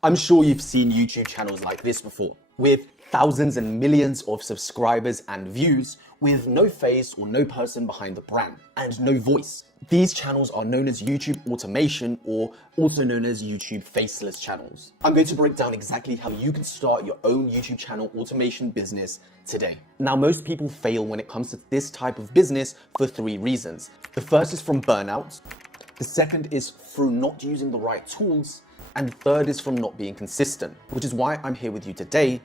I'm sure you've seen YouTube channels like this before, with thousands and millions of subscribers and views, with no face or no person behind the brand, and no voice. These channels are known as YouTube automation, or also known as YouTube faceless channels. I'm going to break down exactly how you can start your own YouTube channel automation business today. Now, most people fail when it comes to this type of business for 3 reasons. The first is from burnout. The second is through not using the right tools. And the third is from not being consistent, which is why I'm here with you today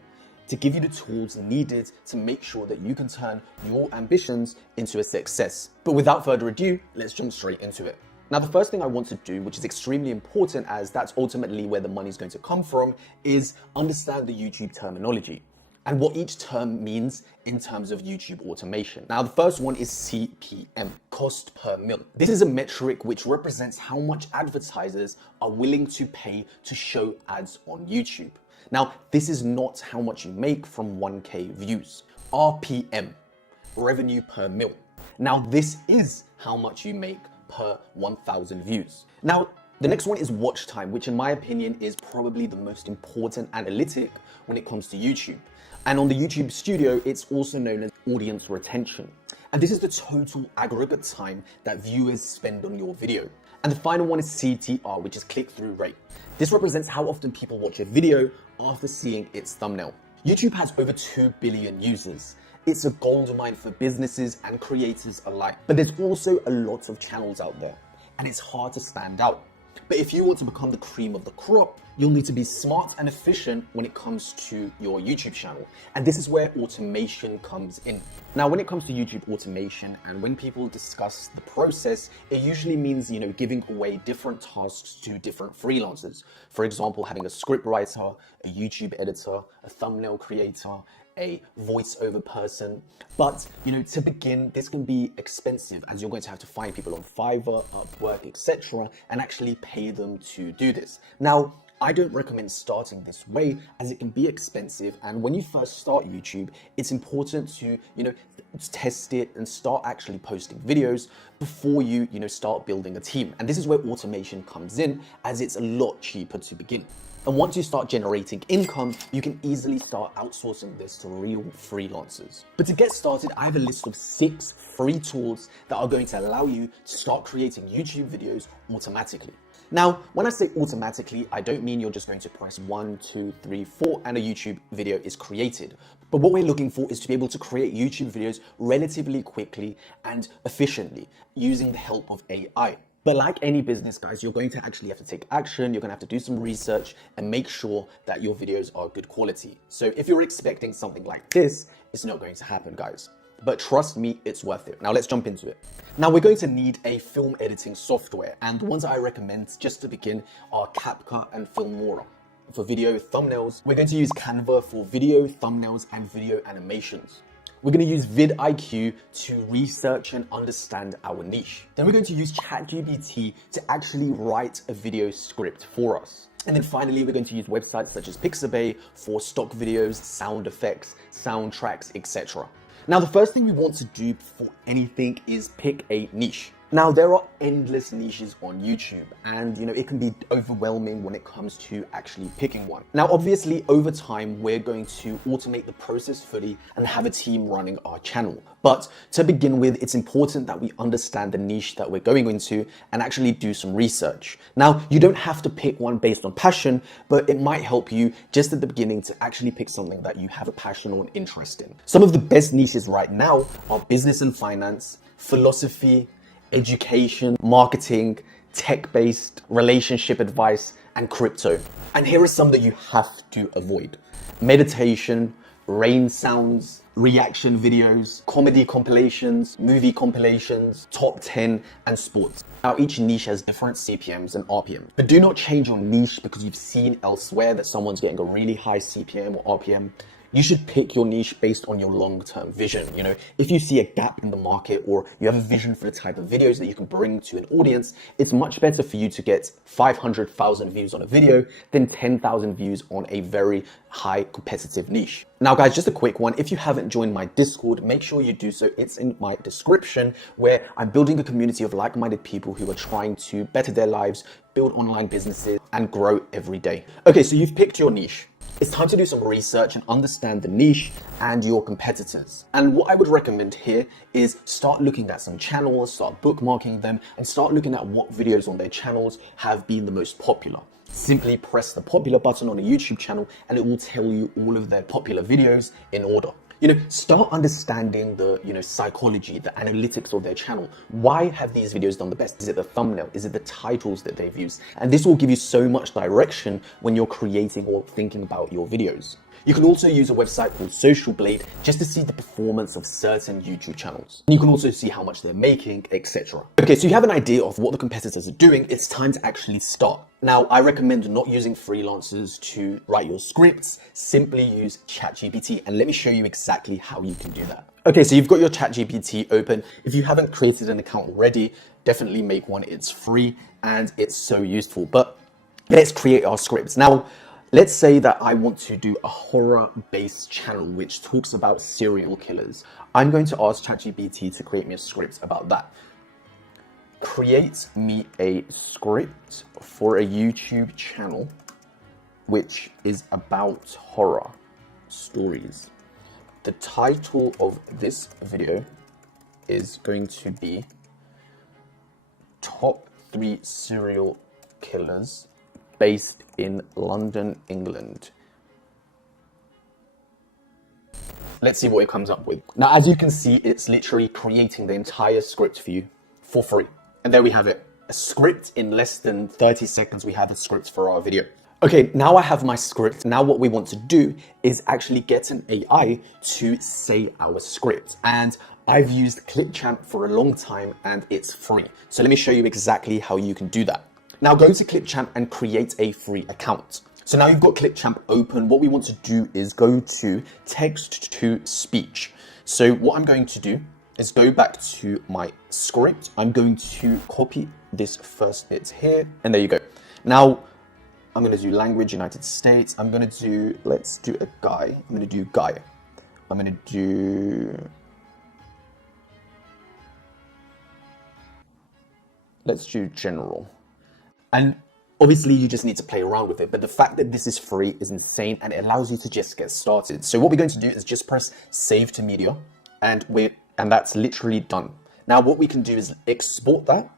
to give you the tools needed to make sure that you can turn your ambitions into a success. But without further ado, let's jump straight into it. Now, the first thing I want to do, which is extremely important as that's ultimately where the money is going to come from, is understand the YouTube terminology and what each term means in terms of YouTube automation. Now, the first one is CPM, cost per mil. This is a metric which represents how much advertisers are willing to pay to show ads on YouTube. Now, this is not how much you make from 1K views. RPM, revenue per mil. Now, this is how much you make per 1,000 views. Now, the next one is watch time, which in my opinion is probably the most important analytic when it comes to YouTube. And on the YouTube Studio, it's also known as audience retention. And this is the total aggregate time that viewers spend on your video. And the final one is CTR, which is click-through rate. This represents how often people watch a video after seeing its thumbnail. YouTube has over 2 billion users. It's a goldmine for businesses and creators alike. But there's also a lot of channels out there, and it's hard to stand out. But if you want to become the cream of the crop, you'll need to be smart and efficient when it comes to your YouTube channel. And this is where automation comes in. Now, when it comes to YouTube automation and when people discuss the process, it usually means, giving away different tasks to different freelancers. For example, having a script writer, a YouTube editor, a thumbnail creator, a voiceover person. But to begin, this can be expensive as you're going to have to find people on Fiverr, Upwork, etc. and actually pay them to do this. Now, I don't recommend starting this way as it can be expensive, and when you first start YouTube, it's important to test it and start actually posting videos before you start building a team. And this is where automation comes in, as it's a lot cheaper to begin. And once you start generating income, you can easily start outsourcing this to real freelancers. But to get started, I have a list of 6 free tools that are going to allow you to start creating YouTube videos automatically. Now, when I say automatically, I don't mean you're just going to press 1, 2, 3, 4 and a YouTube video is created. But what we're looking for is to be able to create YouTube videos relatively quickly and efficiently using the help of AI. But like any business, guys, you're going to actually have to take action. You're going to have to do some research and make sure that your videos are good quality. So if you're expecting something like this, it's not going to happen, guys. But trust me, it's worth it. Now let's jump into it. Now we're going to need a film editing software, and the ones I recommend just to begin are CapCut and Filmora. For video thumbnails, we're going to use Canva for video thumbnails and video animations. We're going to use vidIQ to research and understand our niche. Then we're going to use ChatGPT to actually write a video script for us. And then finally, we're going to use websites such as Pixabay for stock videos, sound effects, soundtracks, etc. Now, the first thing we want to do before anything is pick a niche. Now, there are endless niches on YouTube, and it can be overwhelming when it comes to actually picking one. Now, obviously, over time, we're going to automate the process fully and have a team running our channel. But to begin with, it's important that we understand the niche that we're going into and actually do some research. Now, you don't have to pick one based on passion, but it might help you just at the beginning to actually pick something that you have a passion or an interest in. Some of the best niches right now are business and finance, philosophy, education, marketing, tech-based, relationship advice, and crypto. And here are some that you have to avoid: meditation, rain sounds, reaction videos, comedy compilations, movie compilations, top 10, and sports. Now, each niche has different CPMs and RPMs, but do not change your niche because you've seen elsewhere that someone's getting a really high CPM or RPM. You should pick your niche based on your long-term vision. If you see a gap in the market or you have a vision for the type of videos that you can bring to an audience, it's much better for you to get 500,000 views on a video than 10,000 views on a very high competitive niche. Now, guys, just a quick one. If you haven't joined my Discord, make sure you do so. It's in my description, where I'm building a community of like-minded people who are trying to better their lives, build online businesses, and grow every day. Okay, so you've picked your niche. It's time to do some research and understand the niche and your competitors. And what I would recommend here is start looking at some channels, start bookmarking them, and start looking at what videos on their channels have been the most popular. Simply press the popular button on a YouTube channel and it will tell you all of their popular videos in order. Start understanding the, psychology, the analytics of their channel. Why have these videos done the best? Is it the thumbnail? Is it the titles that they've used? And this will give you so much direction when you're creating or thinking about your videos. You can also use a website called Social Blade just to see the performance of certain YouTube channels. And you can also see how much they're making, etc. Okay, so you have an idea of what the competitors are doing. It's time to actually start. Now, I recommend not using freelancers to write your scripts. Simply use ChatGPT, and let me show you exactly how you can do that. Okay, so you've got your ChatGPT open. If you haven't created an account already, definitely make one. It's free and it's so useful. But let's create our scripts. Now, let's say that I want to do a horror-based channel which talks about serial killers. I'm going to ask ChatGPT to create me a script about that. Create me a script for a YouTube channel which is about horror stories. The title of this video is going to be Top 3 Serial Killers based in London, England. Let's see what it comes up with. Now, as you can see, it's literally creating the entire script for you for free. And there we have it. A script in less than 30 seconds. We have a script for our video. Okay, now I have my script. Now what we want to do is actually get an AI to say our script. And I've used Clipchamp for a long time and it's free. So let me show you exactly how you can do that. Now go to Clipchamp and create a free account. So now you've got Clipchamp open. What we want to do is go to text to speech. So what I'm going to do is go back to my script. I'm going to copy this first bit here, and there you go. Now I'm going to do language, United States. I'm going to do, let's do a guy. I'm going to do guy. I'm going to do, let's do general. And obviously you just need to play around with it, but the fact that this is free is insane and it allows you to just get started. So what we're going to do is just press save to media and that's literally done. Now what we can do is export that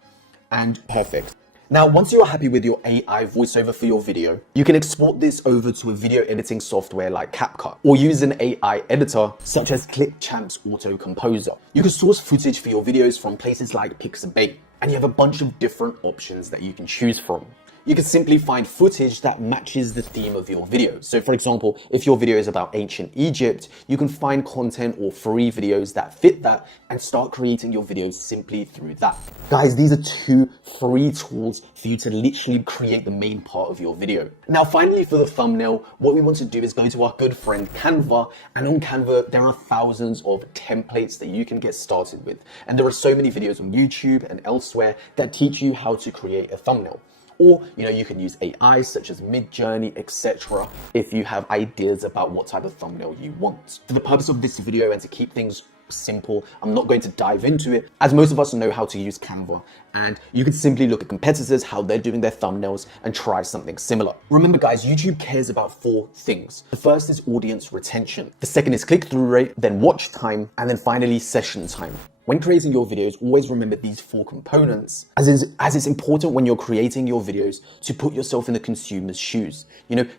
and perfect. Now, once you are happy with your AI voiceover for your video, you can export this over to a video editing software like CapCut or use an AI editor such as Clipchamp's Auto Composer. You can source footage for your videos from places like Pixabay, and you have a bunch of different options that you can choose from. You can simply find footage that matches the theme of your video. So for example, if your video is about ancient Egypt, you can find content or free videos that fit that and start creating your videos simply through that. Guys, these are 2 free tools for you to literally create the main part of your video. Now, finally, for the thumbnail, what we want to do is go to our good friend Canva, and on Canva, there are thousands of templates that you can get started with. And there are so many videos on YouTube and elsewhere that teach you how to create a thumbnail. Or, you can use AI such as Midjourney, etc. if you have ideas about what type of thumbnail you want. For the purpose of this video and to keep things simple, I'm not going to dive into it, as most of us know how to use Canva, and you can simply look at competitors, how they're doing their thumbnails, and try something similar. Remember guys, YouTube cares about 4 things. The first is audience retention. The second is click-through rate, then watch time, and then finally session time. When creating your videos, always remember these 4 components, as it's important when you're creating your videos to put yourself in the consumer's shoes.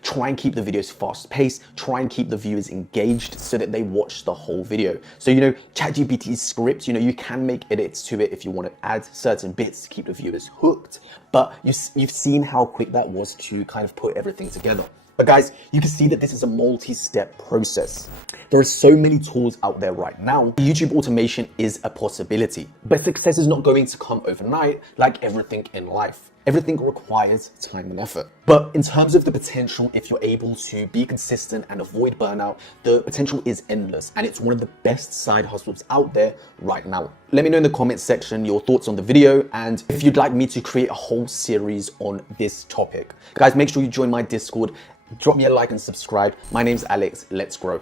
Try and keep the videos fast-paced, try and keep the viewers engaged so that they watch the whole video. So, ChatGPT's script, you can make edits to it if you want to add certain bits to keep the viewers hooked, but you've seen how quick that was to kind of put everything together. But guys, you can see that this is a multi-step process. There are so many tools out there right now. YouTube automation is a possibility, but success is not going to come overnight like everything in life. Everything requires time and effort. But in terms of the potential, if you're able to be consistent and avoid burnout, the potential is endless, and it's one of the best side hustles out there right now. Let me know in the comments section your thoughts on the video, and if you'd like me to create a whole series on this topic. Guys, make sure you join my Discord. Drop me a like and subscribe. My name's Alex. Let's grow.